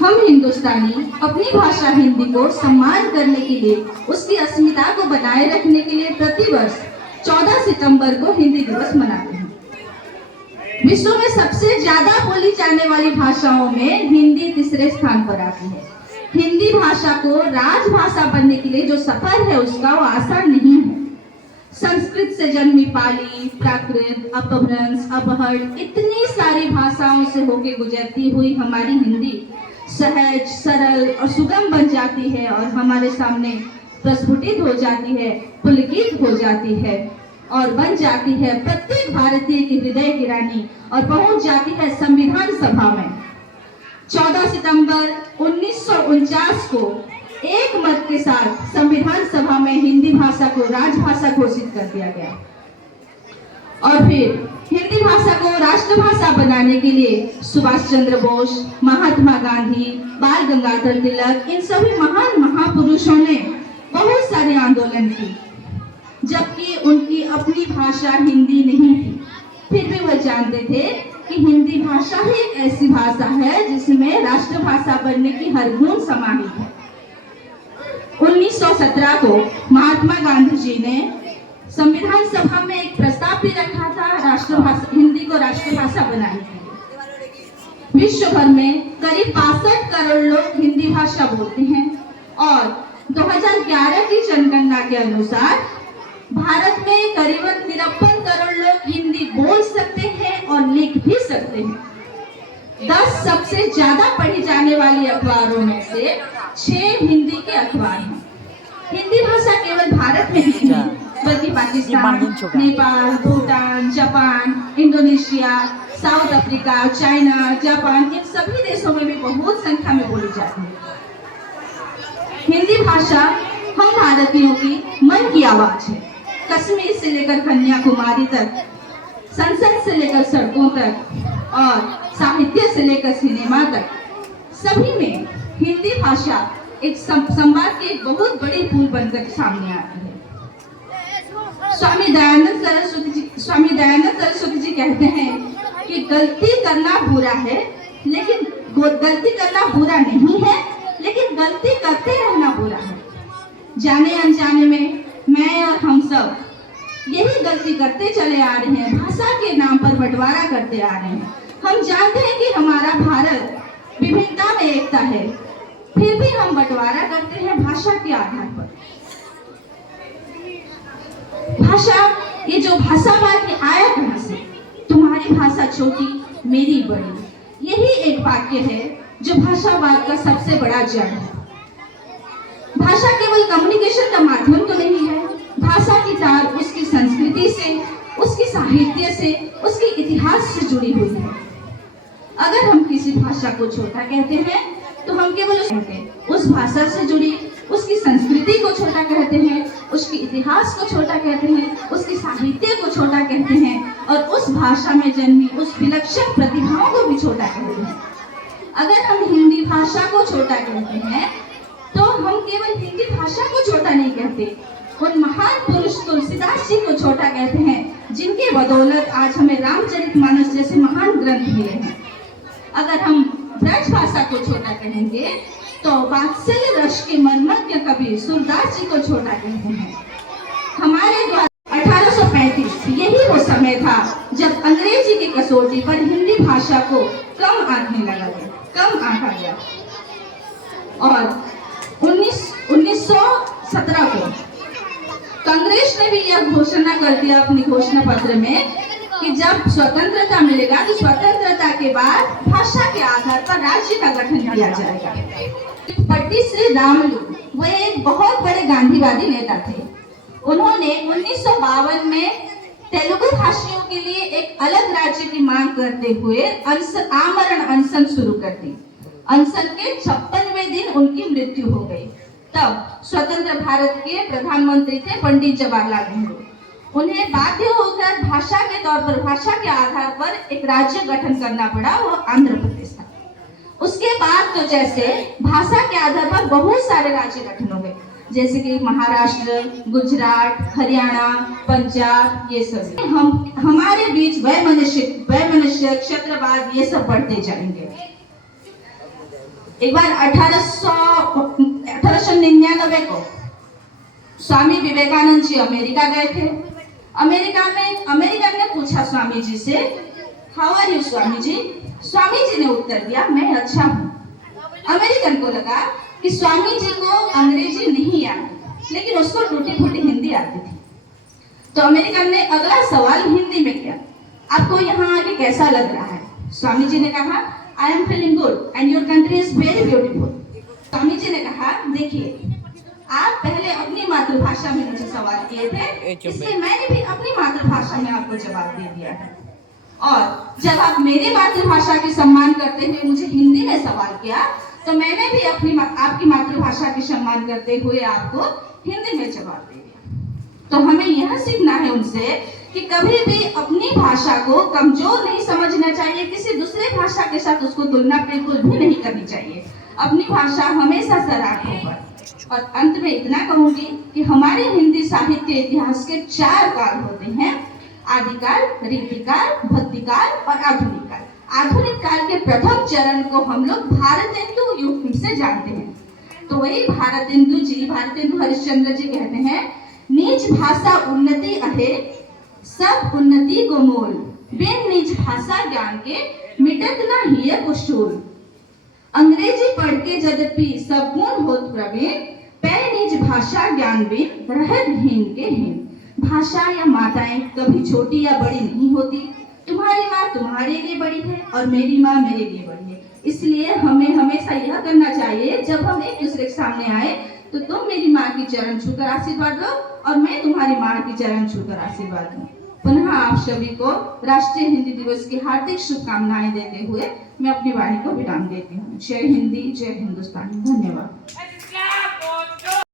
हम हिंदुस्तानी अपनी भाषा हिंदी को सम्मान करने के लिए, उसकी अस्मिता को बनाए रखने के लिए प्रतिवर्ष 14 सितंबर को हिंदी दिवस मनाते हैं। विश्व में सबसे ज्यादा बोली जाने वाली भाषाओं में हिंदी तीसरे स्थान पर आती है। हिंदी भाषा को राजभाषा बनने के लिए जो सफर है उसका वो आसान नहीं है। संस्कृत से जन्मी पाली, प्राकृत, अपभ्रंश, अपहरण, इतनी सारी भाषाओं से होके गुजरती हुई हमारी हिंदी सहज, सरल और सुगम बन जाती है और हमारे सामने प्रस्फुटित हो जाती है, पुलकित हो जाती है और बन जाती है प्रत्येक भारतीय की हृदय की रानी और पहुंच जाती है संविधान सभा में। 14 सितंबर 1949 को एक मत के साथ संविधान सभा में हिंदी भाषा को राजभाषा घोषित कर दिया गया और फिर हिंदी भाषा को राष्ट्रभाषा बनाने के लिए सुभाष चंद्र बोस, महात्मा गांधी, बाल गंगाधर तिलक, इन सभी महान महापुरुषों ने बहुत सारे आंदोलन किए, जबकि उनकी अपनी भाषा हिंदी नहीं थी। फिर भी वह जानते थे कि हिंदी भाषा ही एक ऐसी भाषा है जिसमें राष्ट्रभाषा बनने की हर गुण समाहित है। 1917 को महात्मा गांधी जी ने संविधान सभा में एक प्रस्ताव भी रखा था राष्ट्रभाषा, हिंदी को राष्ट्रभाषा बनाने के लिए। विश्व भर में करीब 62 करोड़ लोग हिंदी भाषा बोलते हैं और 2011 की जनगणना के अनुसार भारत में करीबन 53 करोड़ लोग हिंदी बोल सकते हैं और लिख भी सकते हैं। 10 सबसे ज्यादा पढ़ी जाने वाली अखबारों में से 6 हिंदी के अखबार हैं। हिंदी भाषा केवल भारत में ही नहीं बल्कि Pakistan, Nepal, Bhutan, Japan, Indonesia, South Africa, China, Japan, इन सभी देशों में भी बहुत संख्या में बोली जाती है। हिंदी भाषा हम भारतीयों की मन की आवाज है। कश्मीर से लेकर कन्याकुमारी तक, संसद से लेकर सड़कों तक और साहित्य से लेकर सिनेमा तक, सभी में हिंदी भाषा एक संवाद की एक बहुत बड़ी पुल बनकर सामने आती है। स्वामी दयानंद सरस्वती जी कहते हैं कि गलती करना बुरा है, लेकिन गलती करना बुरा नहीं है, लेकिन गलती करते रहना बुरा है। जाने अनजाने में मैं और हम सब यही गलती करते चले आ रहे हैं, भाषा के नाम पर बंटवारा करते आ रहे हैं। हम जानते हैं कि हमारा भारत विभिन्नता में एकता है, फिर भी हम बंटवारा करते हैं भाषा के आधार पर। भाषा, ये जो भाषावाद की आया कहां से? तुम्हारी भाषा छोटी, मेरी बड़ी, यही एक वाक्य है जो भाषावाद का सबसे बड़ा जड़ है। भाषा केवल कम्युनिकेशन का माध्यम तो नहीं है। भाषा की तार उसकी संस्कृति से, उसकी साहित्य से, उसके इतिहास से जुड़ी हुई है। अगर हम किसी भाषा को छोटा कहते हैं तो हम केवल उस भाषा से जुड़ी उसकी संस्कृति को छोटा कहते हैं, उसके इतिहास को छोटा कहते हैं, उसकी साहित्य को छोटा कहते हैं और उस भाषा में जन्मी उस विलक्षण प्रतिभाओं को भी छोटा कहते हैं। अगर हम हिंदी भाषा को छोटा कहते हैं तो हम केवल हिंदी भाषा को छोटा नहीं कहते, उन महान पुरुष तुलसीदास जी को छोटा कहते हैं जिनके बदौलत आज हमें रामचरितमानस जैसे महान ग्रंथ मिले हैं। अगर हम ब्रज भाषा को छोटा कहेंगे तो वात्सल्य रस के मर्मज्ञ कवि सूरदास जी को छोटा कहते हैं। हमारे द्वारा 1835 यही वो समय था जब अंग्रेजी की कसौटी पर हिंदी भाषा को कम आंका गया और 1917 को कांग्रेस ने भी यह घोषणा कर दिया अपनी घोषणा पत्र में कि जब स्वतंत्रता मिलेगा तो स्वतंत्रता के बाद भाषा के आधार पर राज्य का गठन किया जाएगा। पट्टी श्री रामलू वो एक बहुत बड़े गांधीवादी नेता थे। उन्होंने 1952 में तेलुगु भाषियों के लिए एक अलग राज्य की मांग करते हुए आमरण अनशन शुरू कर दी। अनशन के 56वें दिन उनकी मृत्यु हो गई। तब स्वतंत्र भारत के प्रधानमंत्री थे पंडित जवाहरलाल नेहरू। उन्हें बाध्य होकर भाषा के तौर पर, भाषा के आधार पर एक राज्य गठन करना पड़ा, वो आंध्र प्रदेश था। उसके बाद तो जैसे भाषा के आधार पर बहुत सारे राज्य गठन हो गए, जैसे कि महाराष्ट्र, गुजरात, हरियाणा, पंजाब, ये सब। हमारे बीच वैमनस्य, क्षेत्रवाद, ये सब बढ़ते जाएंगे। एक बार 1899 को स्वामी विवेकानंद जी अमेरिका गए थे। अमेरिका में अमेरिकन ने पूछा स्वामी जी से, how are you Swami ji? स्वामी जी ने उत्तर दिया, मैं अच्छा हूँ। अमेरिकन को लगा कि स्वामी जी को अंग्रेजी नहीं आती, लेकिन उसको टूटी फूटी हिंदी आती थी। तो अमेरिकन ने अगला सवाल हिंदी में किया, आपको यहाँ आके कैसा लग रहा है? स्वामी जी ने कहा, I am feeling good and your country is very beautiful. Swami ji ने कहा, देखिए आप पहले अपनी मातृभाषा में मुझे सवाल किए थे, इसलिए मैंने भी अपनी मातृभाषा में आपको जवाब दे दिया है। और जब आप मेरी मातृभाषा की सम्मान करते हुए मुझे हिंदी में सवाल किया, तो मैंने भी आपकी मातृभाषा की सम्मान करते हुए आपको हिंदी में जवाब दे दिया। तो हमें यह सीखना है उनसे कि कभी भी अपनी भाषा को कमजोर नहीं समझना चाहिए, किसी दूसरे भाषा के साथ उसको तुलना बिल्कुल भी नहीं करनी चाहिए। अपनी भाषा हमेशा सर आंखों पर। और अंत में इतना कहूंगी कि हमारे हिंदी साहित्य इतिहास के 4 काल होते हैं, आदिकाल, रीतिकाल, भक्तिकाल और आधुनिक काल। आधुनिक काल के प्रथम चरण को हम लोग भारतेंदु युग से जानते हैं। तो वही भारतेंदु हरिश्चंद्र जी कहते हैं, नीच भाषा उन्नति अहे सब उन्नति को मोल, बिन नीच भाषा ज्ञान के मिटत न हिय कुशूल। अंग्रेजी पढ़ के यद्यपि सब गुण होत प्रवीण, पै नीच भाषा ज्ञान बिन रहत हीन के हीन। भाषा या माताएं कभी छोटी या बड़ी नहीं होती। तुम्हारी माँ तुम्हारे लिए बड़ी है और मेरी माँ मेरे लिए बड़ी है। इसलिए हमें हमेशा यह करना चाहिए, जब हम एक दूसरे के सामने आए तो तुम मेरी माँ की चरण छूकर आशीर्वाद लो और मैं तुम्हारी माँ की चरण छूकर आशीर्वाद दूं। पुनः आप सभी को राष्ट्रीय हिंदी दिवस की हार्दिक शुभकामनाएं देते हुए मैं अपनी वाणी को विराम देती हूँ। जय हिंदी, जय हिंदुस्तान। धन्यवाद।